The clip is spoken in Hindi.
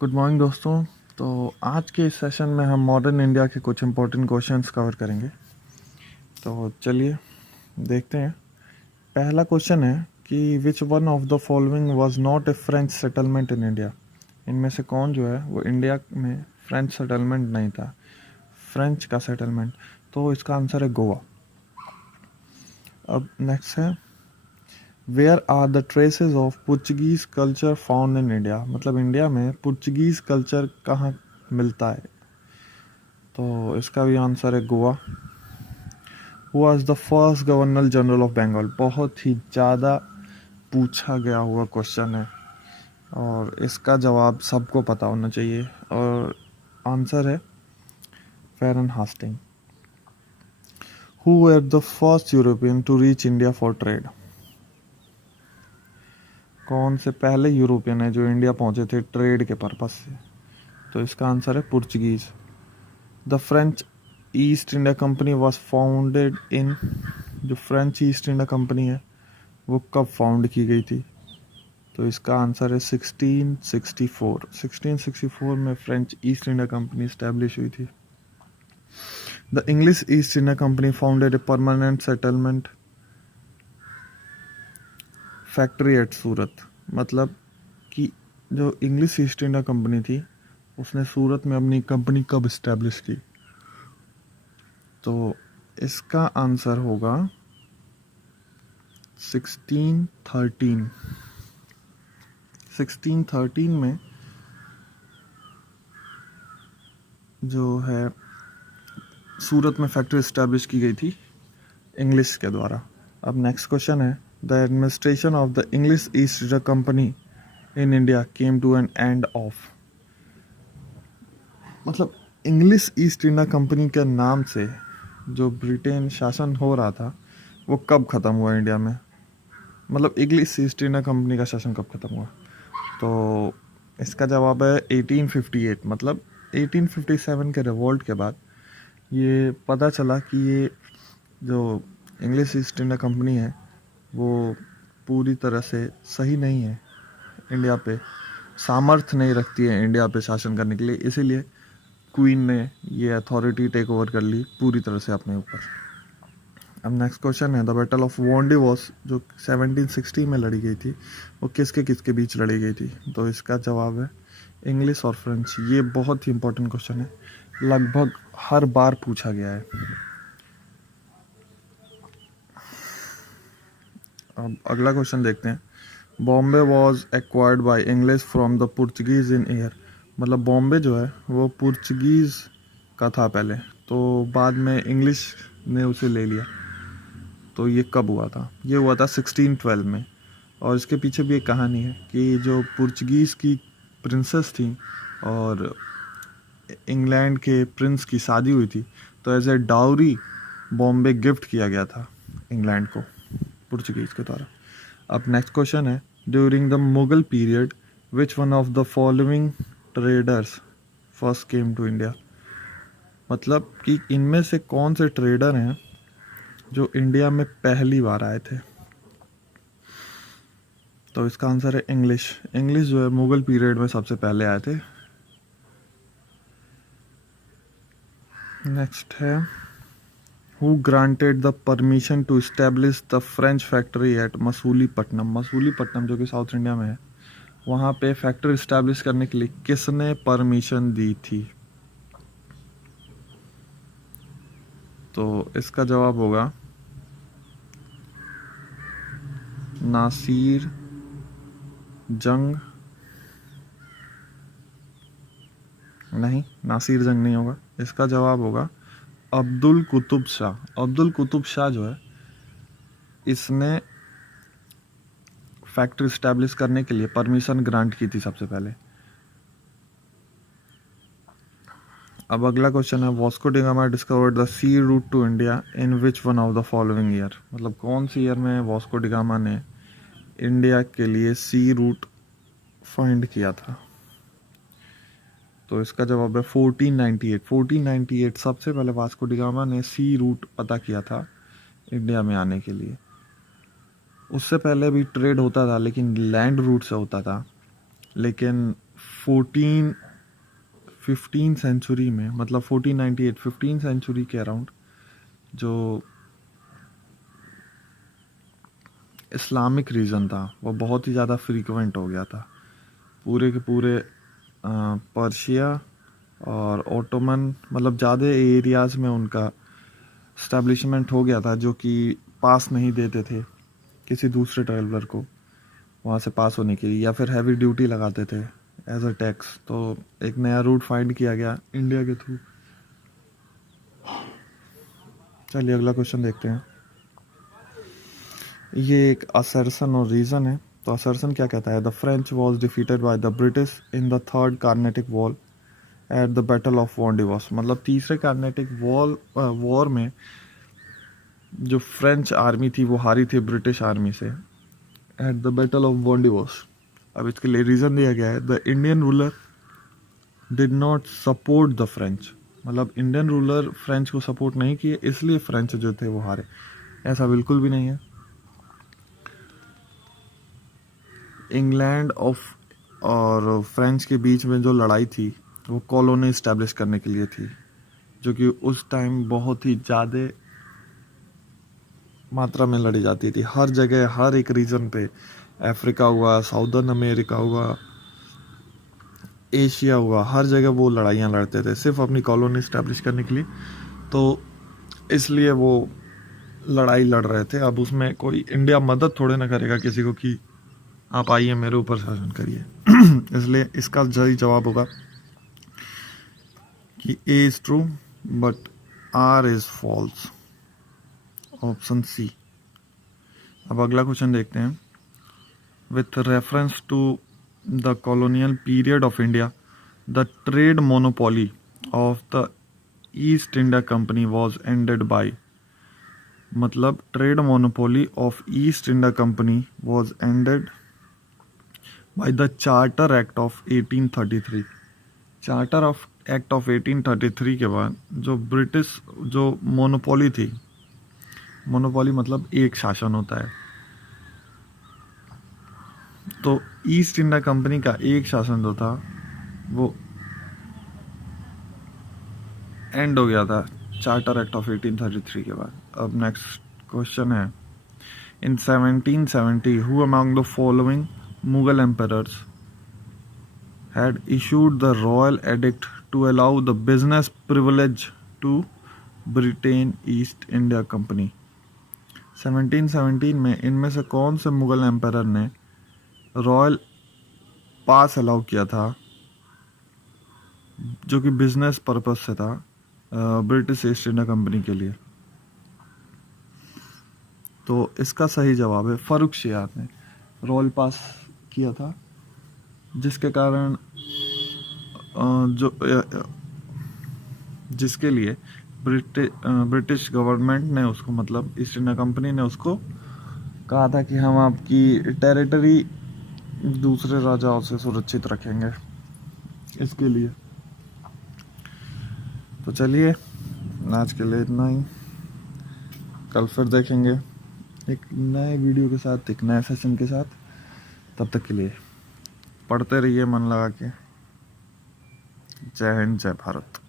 गुड मॉर्निंग दोस्तों। तो आज के इस सेशन में हम मॉडर्न इंडिया के कुछ इंपॉर्टेंट क्वेश्चंस कवर करेंगे। तो चलिए देखते हैं। पहला क्वेश्चन है कि विच one of the following was not a French settlement in India. इनमें से कौन जो है वो इंडिया में फ्रेंच सेटलमेंट नहीं था, फ्रेंच का सेटलमेंट। तो इसका आंसर है गोवा। अब नेक्स्ट है where are the traces of Portuguese culture found in India. मतलब इंडिया में पुर्तगीज कल्चर कहाँ मिलता है। तो इसका भी आंसर है Goa. Who was the first governor general of Bengal. बहुत ही ज़्यादा पूछा गया हुआ क्वेश्चन है और इसका जवाब सबको पता होना चाहिए और आंसर है Warren Hastings. Who were the first European to reach India for trade. कौन से पहले यूरोपियन है जो इंडिया पहुंचे थे ट्रेड के पर्पस से। तो इसका आंसर है Portuguese. The French East India Company was founded in. जो फ्रेंच ईस्ट इंडिया कंपनी है वो कब फाउंड की गई थी। तो इसका आंसर है 1664। 1664 में French East India Company establish हुई थी। The English East India Company founded a permanent settlement factory at Surat. मतलब कि जो इंग्लिश ईस्ट इंडिया कंपनी थी उसने सूरत में अपनी कंपनी कब इस्टेब्लिश की। तो इसका आंसर होगा 1613। 1613 में जो है सूरत में फैक्ट्री इस्टेब्लिश की गई थी इंग्लिश के द्वारा। अब नेक्स्ट क्वेश्चन है the administration of the English East India Company in India came to an end of. मतलब इंग्लिश ईस्ट इंडिया कंपनी के नाम से जो ब्रिटेन शासन हो रहा था वो कब ख़त्म हुआ इंडिया में। मतलब इंग्लिश ईस्ट इंडिया कंपनी का शासन कब ख़त्म हुआ। तो इसका जवाब है 1858। मतलब 1857 के रिवॉल्ट के बाद ये पता चला कि ये जो इंग्लिश ईस्ट इंडिया कंपनी है वो पूरी तरह से सही नहीं है, इंडिया पे सामर्थ्य नहीं रखती है इंडिया पे शासन करने के लिए। इसीलिए क्वीन ने ये अथॉरिटी टेक ओवर कर ली पूरी तरह से अपने ऊपर। अब नेक्स्ट क्वेश्चन है द बैटल ऑफ वॉन्डिवॉस जो 1760 में लड़ी गई थी वो किसके बीच लड़ी गई थी। तो इसका जवाब है इंग्लिश और फ्रेंच। ये बहुत ही इंपॉर्टेंट क्वेश्चन है, लगभग हर बार पूछा गया है। अब अगला क्वेश्चन देखते हैं। Bombay was acquired by English from the Portuguese in year. मतलब बॉम्बे जो है वो पुर्तगीज का था पहले, तो बाद में इंग्लिश ने उसे ले लिया। तो ये कब हुआ था। ये हुआ था 1612 में। और इसके पीछे भी एक कहानी है कि जो पुर्तगीज़ की प्रिंसेस थी और इंग्लैंड के प्रिंस की शादी हुई थी, तो as a dowry Bombay gift किया गया था इंग्लैंड को पुर्तगीज़ के द्वारा। अब नेक्स्ट क्वेश्चन है during the Mughal period which one of the following traders first came to India. मतलब कि इनमें से कौन से ट्रेडर हैं जो इंडिया में पहली बार आए थे। तो इसका आंसर है इंग्लिश। इंग्लिश जो है मुगल पीरियड में सबसे पहले आए थे। नेक्स्ट है who granted the permission to establish the French factory at Masulipatnam. Masulipatnam जो कि साउथ इंडिया में है, वहाँ पे फैक्ट्री इस्टेब्लिश करने के लिए किसने परमिशन दी थी। तो इसका जवाब होगा नासिर जंग। नहीं, नासिर जंग नहीं होगा। इसका जवाब होगा अब्दुल कुतुब शाह। अब्दुल कुतुब शाह जो है इसने फैक्ट्री इस्टेब्लिश करने के लिए परमिशन ग्रांट की थी सबसे पहले। अब अगला क्वेश्चन है Vasco da Gama discovered the sea route to India in which one of the following year. मतलब कौन सी ईयर में वास्को डी गामा ने इंडिया के लिए सी रूट फाइंड किया था। तो इसका जवाब है 1498। 1498 सबसे पहले वास्को डी गामा ने सी रूट पता किया था इंडिया में आने के लिए। उससे पहले भी ट्रेड होता था लेकिन लैंड रूट से होता था, लेकिन 15 सेंचुरी में, मतलब 1498 15 सेंचुरी के अराउंड जो इस्लामिक रीजन था वो बहुत ही ज़्यादा फ्रीक्वेंट हो गया था। पूरे के पूरे पर्शिया और ओटोमन, मतलब ज़्यादा एरियाज़ में उनका इस्टेब्लिशमेंट हो गया था, जो कि पास नहीं देते थे किसी दूसरे ट्रैवलर को वहाँ से पास होने के लिए, या फिर हैवी ड्यूटी लगाते थे एज अ टैक्स। तो एक नया रूट फाइंड किया गया इंडिया के थ्रू। चलिए अगला क्वेश्चन देखते हैं। ये एक असर्सन और रीज़न है। तो असर्सन क्या कहता है? The French was defeated by the British in the Third Carnatic War at the Battle of Wandiwash. मतलब तीसरे कार्नेटिक वॉर में जो फ्रेंच आर्मी थी वो हारी थी ब्रिटिश आर्मी से एट द बैटल ऑफ वॉन्डिवॉस। अब इसके लिए रीज़न दिया गया है, the Indian ruler did not support the French. मतलब इंडियन रूलर फ्रेंच को सपोर्ट नहीं किए, इसलिए फ्रेंच जो थे वो हारे। ऐसा बिल्कुल भी नहीं है। इंग्लैंड और फ्रेंच के बीच में जो लड़ाई थी वो कॉलोनी इस्टेब्लिश करने के लिए थी, जो कि उस टाइम बहुत ही ज़्यादा मात्रा में लड़ी जाती थी। हर जगह, हर एक रीजन पे, अफ्रीका हुआ, साउदर्न अमेरिका हुआ, एशिया हुआ, हर जगह वो लड़ाइयाँ लड़ते थे सिर्फ अपनी कॉलोनी इस्टेब्लिश करने के लिए। तो इसलिए वो लड़ाई लड़ रहे थे। अब उसमें कोई इंडिया मदद थोड़े ना करेगा किसी को कि आप आइए मेरे ऊपर शासन करिए। इसलिए इसका सही जवाब होगा कि A is true but R is false, option C. अब अगला क्वेश्चन देखते हैं। With reference to the colonial period of India, the trade monopoly of the East India Company was ended by. मतलब trade monopoly of East India Company was ended by the Charter Act of 1833। Charter of Act of 1833 के बाद जो ब्रिटिश जो मोनोपोली थी, मोनोपोली मतलब एक शासन होता है, तो ईस्ट इंडिया कंपनी का एक शासन जो था वो एंड हो गया था चार्टर एक्ट ऑफ 1833 के बाद। अब नेक्स्ट क्वेश्चन है, इन 1770 who among the following Mughal emperors had issued the royal edict to allow the business privilege to Britain East India Company। 1717 में इनमें से कौन से मुगल एम्परर ने रॉयल पास अलाउ किया था जो कि बिजनेस पर्पस से था ब्रिटिश ईस्ट इंडिया कंपनी के लिए? तो इसका सही जवाब है फर्रुखशियार ने रॉयल पास किया था, जिसके कारण जिसके लिए ब्रिटिश गवर्नमेंट ने उसको, मतलब ईस्ट इंडिया कंपनी ने उसको कहा था कि हम आपकी टेरिटरी दूसरे राजाओं से सुरक्षित रखेंगे, इसके लिए। तो चलिए आज के लिए इतना ही। कल फिर देखेंगे एक नए वीडियो के साथ, एक नए सेशन के साथ। तब तक के लिए पढ़ते रहिए मन लगा के। जय हिंद, जय भारत।